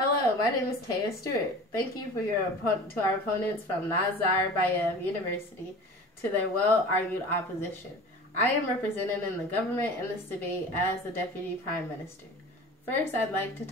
Hello, my name is Taya Stewart. Thank you to our opponents from Nazarbeyev University to their well-argued opposition. I am represented in the government in this debate as the Deputy Prime Minister. First, I'd like to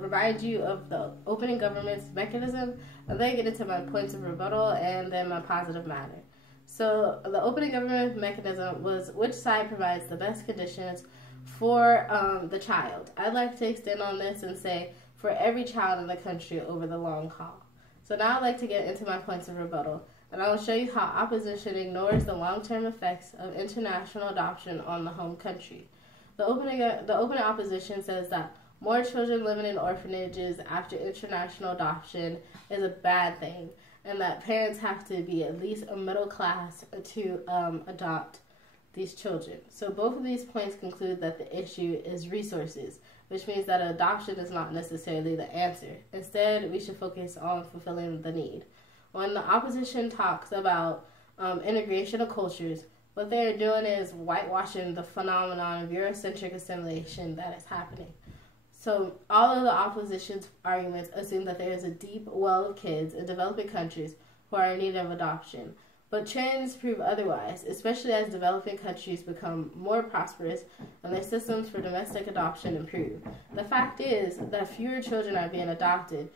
remind you of the opening government's mechanism, and then get into my points of rebuttal and then my positive matter. So, the opening government mechanism was which side provides the best conditions for the child. I'd like to extend on this and say for every child in the country over the long haul. So now I'd like to get into my points of rebuttal, and I will show you how opposition ignores the long-term effects of international adoption on the home country. The opening opposition says that more children living in orphanages after international adoption is a bad thing, and that parents have to be at least a middle class to adopt these children. So both of these points conclude that the issue is resources, which means that adoption is not necessarily the answer. Instead, we should focus on fulfilling the need. When the opposition talks about integration of cultures, what they are doing is whitewashing the phenomenon of Eurocentric assimilation that is happening. So all of the opposition's arguments assume that there is a deep well of kids in developing countries who are in need of adoption. But trends prove otherwise, especially as developing countries become more prosperous and their systems for domestic adoption improve. The fact is that fewer children are being abandoned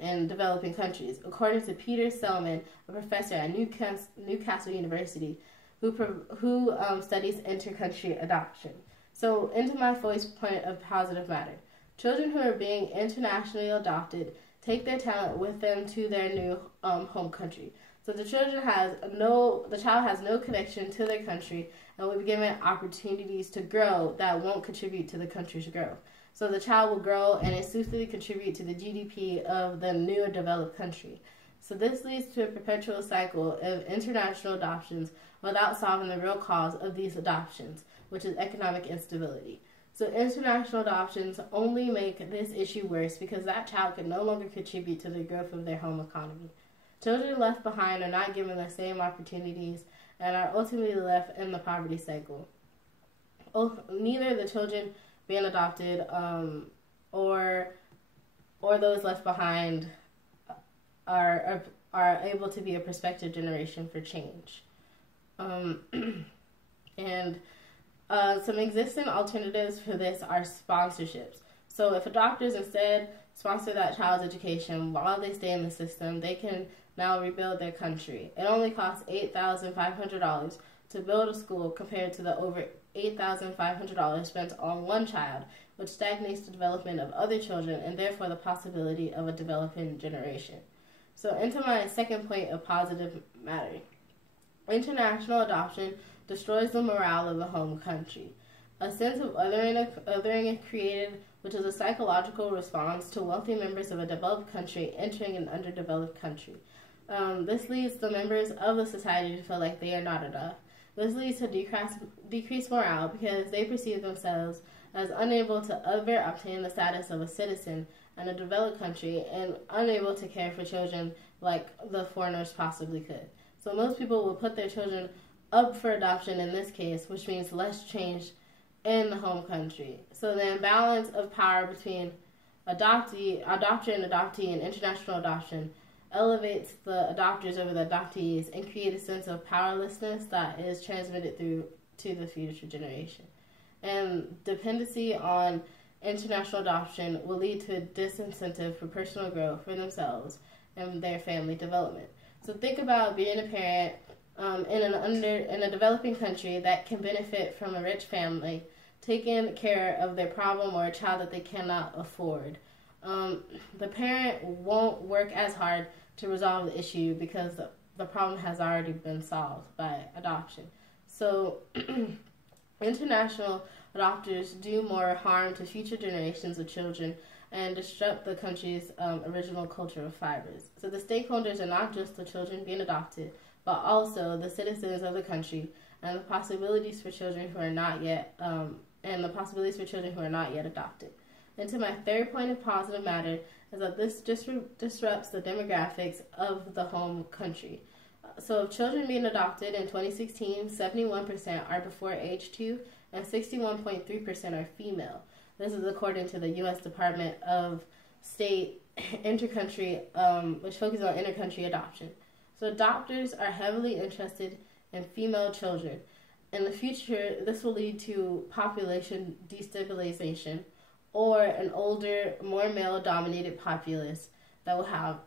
in developing countries, according to Peter Selman, a professor at Newcastle University, who studies intercountry adoption. So, into my first point of positive matter. Children who are being internationally adopted take their talent with them to their new home country. So the child has no connection to their country and will be given opportunities to grow that won't contribute to the country's growth. So the child will grow and exclusively contribute to the GDP of the new developed country. So this leads to a perpetual cycle of international adoptions without solving the real cause of these adoptions, which is economic instability. So international adoptions only make this issue worse because that child can no longer contribute to the growth of their home economy. Children left behind are not given the same opportunities and are ultimately left in the poverty cycle. Neither the children being adopted or those left behind are able to be a prospective generation for change. And some existing alternatives for this are sponsorships. So if adopters instead sponsor that child's education while they stay in the system, they can now rebuild their country. It only costs $8,500 to build a school compared to the over $8,500 spent on one child, which stagnates the development of other children and therefore the possibility of a developing generation. So into my second point of positive matter. International adoption destroys the morale of the home country. A sense of othering is created, which is a psychological response to wealthy members of a developed country entering an underdeveloped country. This leads the members of the society to feel like they are not enough. This leads to decreased morale because they perceive themselves as unable to ever obtain the status of a citizen in a developed country and unable to care for children like the foreigners possibly could. So most people will put their children up for adoption in this case, which means less change in the home country. So the imbalance of power between adopter and adoptee in international adoption elevates the adopters over the adoptees and creates a sense of powerlessness that is transmitted through to the future generation. And dependency on international adoption will lead to a disincentive for personal growth for themselves and their family development. So think about being a parent in a developing country that can benefit from a rich family taking care of their problem or a child that they cannot afford. The parent won't work as hard to resolve the issue because the problem has already been solved by adoption. So international adopters do more harm to future generations of children and disrupt the country's original cultural fibers. So the stakeholders are not just the children being adopted, but also the citizens of the country and the possibilities for children who are not yet adopted. And to my third point of positive matter is that this disrupts the demographics of the home country. So of children being adopted in 2016, 71% are before age 2 and 61.3% are female. This is according to the U.S. Department of State intercountry, which focuses on intercountry adoption. So adopters are heavily interested in female children. In the future, this will lead to population destabilization or an older, more male-dominated populace that will have.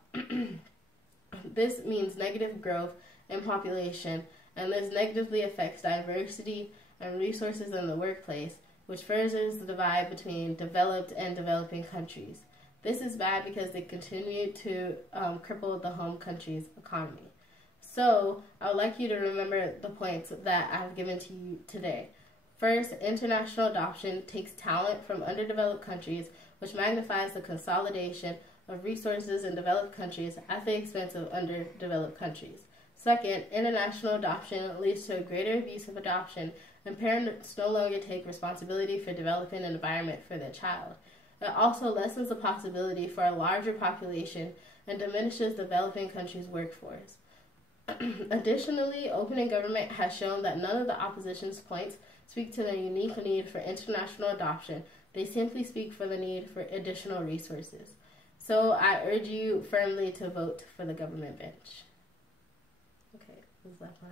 This means negative growth in population, and this negatively affects diversity and resources in the workplace, which furthers the divide between developed and developing countries. This is bad because they continue to cripple the home country's economy. So, I would like you to remember the points that I have given to you today. First, international adoption takes talent from underdeveloped countries, which magnifies the consolidation of resources in developed countries at the expense of underdeveloped countries. Second, international adoption leads to a greater abuse of adoption, and parents no longer take responsibility for developing an environment for their child. It also lessens the possibility for a larger population and diminishes developing countries' workforce. Additionally, opening government has shown that none of the opposition's points speak to the unique need for international adoption. They simply speak for the need for additional resources. So I urge you firmly to vote for the government bench. Okay, who's left?